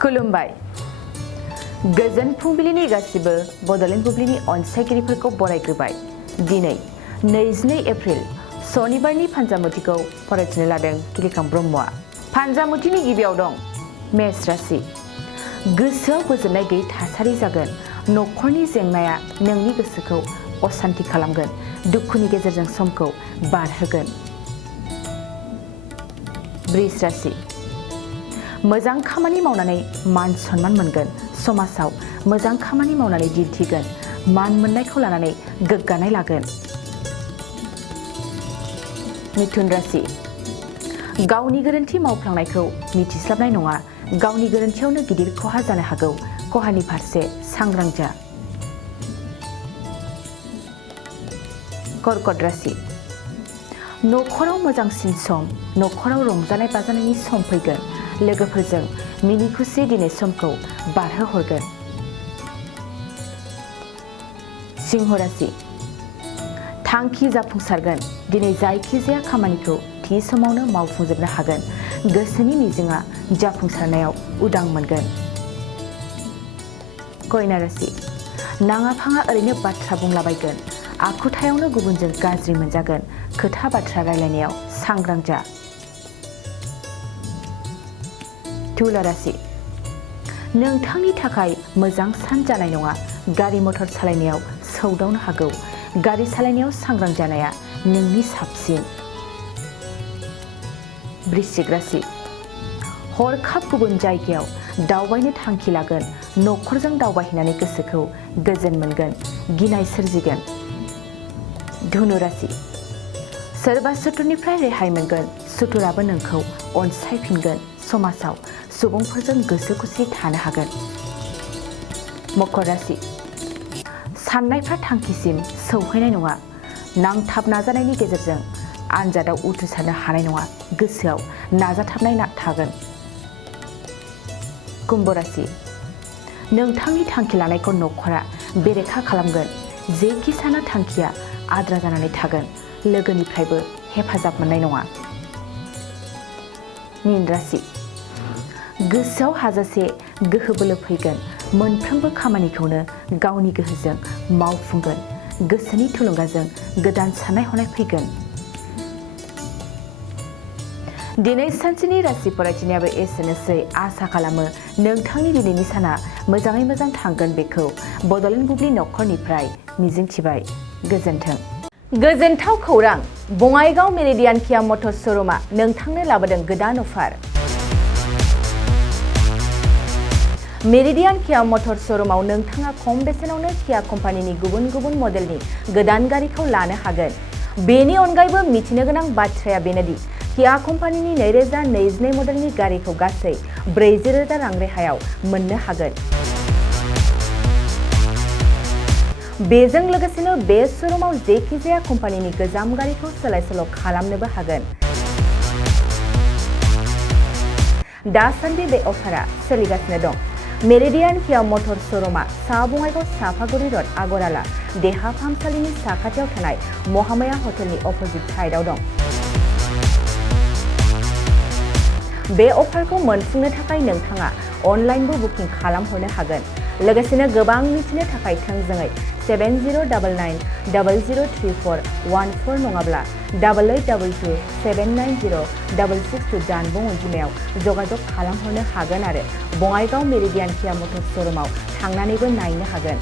खुलुमबाय गोजोन फुंबिलिनि गासिबो बड'लेण्ड बुब्लिनि अनसायगिरिफोरखौ बरायग्रोबाय दिनै 22 एप्रिल सनिबारनि फान्जामुथिखौ फरायथिनो लादों किलिखां ब्रह्मआ फान्जामुथिनि गिबियाव दं मेष राशि गोसोआव गोजोननाय गैयै थासारि जागोन न'खरनि जेंनाया नोंनि गोसोखौ असान्ति खालामगोन दुखुनि गेजेरजों समखौ बारहोगोन वृष राशि मोजां खामानि मावनानै मान सन्मान मोनगोन समाजाव मोजां खामानि मावनानै दिन्थिगोन मान मोननायखौ लानानै गोग्गानाय लागोन मिथुन राशि गावनि गोरोन्थि मावफ्लांनायखौ मिथिस्लाबनाय नङा गावनि गोरोन्थियावनो गिदिर खहा जानो हागौ खहानि फारसे सांग्रां जा कर्कट राशि न'खराव मोजांसिन सम न'खराव रंजानाय बाजानायनि सम फैगोन लोगोफोरजों मिनि खुसि दिनै समखौ बारहोहरगोन सिंह राशि थांखि जाफुंसारगोन दिनै जायखिजाया खामानिखौ थि समावनो मावफुंजोबनो हागोन गोसोनि मिजिंआ जाफुंसारनायाव उदां मोनगोन कन्या राशि नाङा फाङा ओरैनो बाथ्रा बुंलाबायगोन आखुथायावनो गुबुनजों गाज्रि मोनजागोन खोथा बाथ्रा रायलायनायाव सांग्रां जा तुला राशि नोंथांनि थाखाय मोजां सान जानाय नङा गारि मटर सालायनायाव सौदावनो हागौ गारि सालायनायाव सांग्रां जानाया नोंनि साबसिन वृश्चिक राशि हरखाब गुबुन जायगायाव दावबायनो थांखि लागोन न'खरजों दावबायहैनानै गोसोखौ गोजोन मोनगोन गिनाय सोरजिगोन धनु राशि सोरबा सुथुरनिफ्राय रेहाय मोनगोन सुथुराबो नोंखौ अनसायफिनगोन समाजाव सुबुंफोरजों गोसो खुसि थानो हागोन मकर राशि साननायफ्रा थांखिसिम सौहैनाय नङा नांथाब नाजानायनि गेजेरजों आनजादाव उथ्रिसारनो हानाय नङा गोसोआव नाजाथाबनाय थागोन कुम्भ राशि नोंथांनि थांखि लानायखौ न'खरा बेरेखा खालामगोन जेखि साना थांखिया आद्रा जानानै थागोन लोगोनिफ्रायबो हेफाजाब मोननाय नङा मीन राशि गोसोआव हाजासे गोहो बोलो फैगोन मोनफ्रोमबो खामानिखौनो गावनि गोहोजों मावफुंगोन गोसोनि थुलुंगाजों गोदान साननाय हनाय फैगोन दिनै सानसेनि राशि फरायथिनायाबो एसेनोसै आसा खालामो नोंथांनि दिनैनि साना मोजाङै मोजां थांगोन बेखौ बड'लेण्ड बुब्लि न'खरनिफ्राय मिजिंथिबाय गोजोन्थों गोजोनथाव खौरां बङाइगाव मेरिडियान किया मटर्स श'रुमआ नोंथांनो लाबोदों गोदान अफार मेरिडियान किया मटर्स श'रुमाव नोंथाङा खम बेसेनावनो किया कम्पानिनि गुबुन गुबुन मडेलनि गोदान गारिखौ लानो हागोन बेनि अनगायैबो मिथिनो गोनां बाथ्राया बेनोदि किया कम्पानिनि 2022 मडेलनि गारिखौ गासै 40,000 रां रेहायाव मोननो हागोन बेजों लोगोसेनो बे श'रुमाव जेखिजाया कम्पानिनि गोजाम गारिखौ सोलाय सोल' खालामनोबो हागोन दासान्दि बे अफारा सोलिगासिनो दं मेरिडियान किया मटर्स श'रुमआ सा बङाइगाव साफागुरि रड आगराला देहा फाहामसालिनि साखाथियाव थानाय महामाया हटेलनि अपोजिट साइडआव दं बे अफारखौ मोनफुंनो थाखाय नोंथाङा अनलाइनबो बुकिं खालामहरनो हागोन लोगोसेनो गोबां मिथिनो थाखाय थोंजोङै 7099003414 नङाब्ला 8822790662 जानबुं अनजिमायाव जगाजग खालामहरनो हागोन आरो बङाइगाव मेरिडियान किया मटर्स श'रुमाव थांनानैबो नायनो हागोन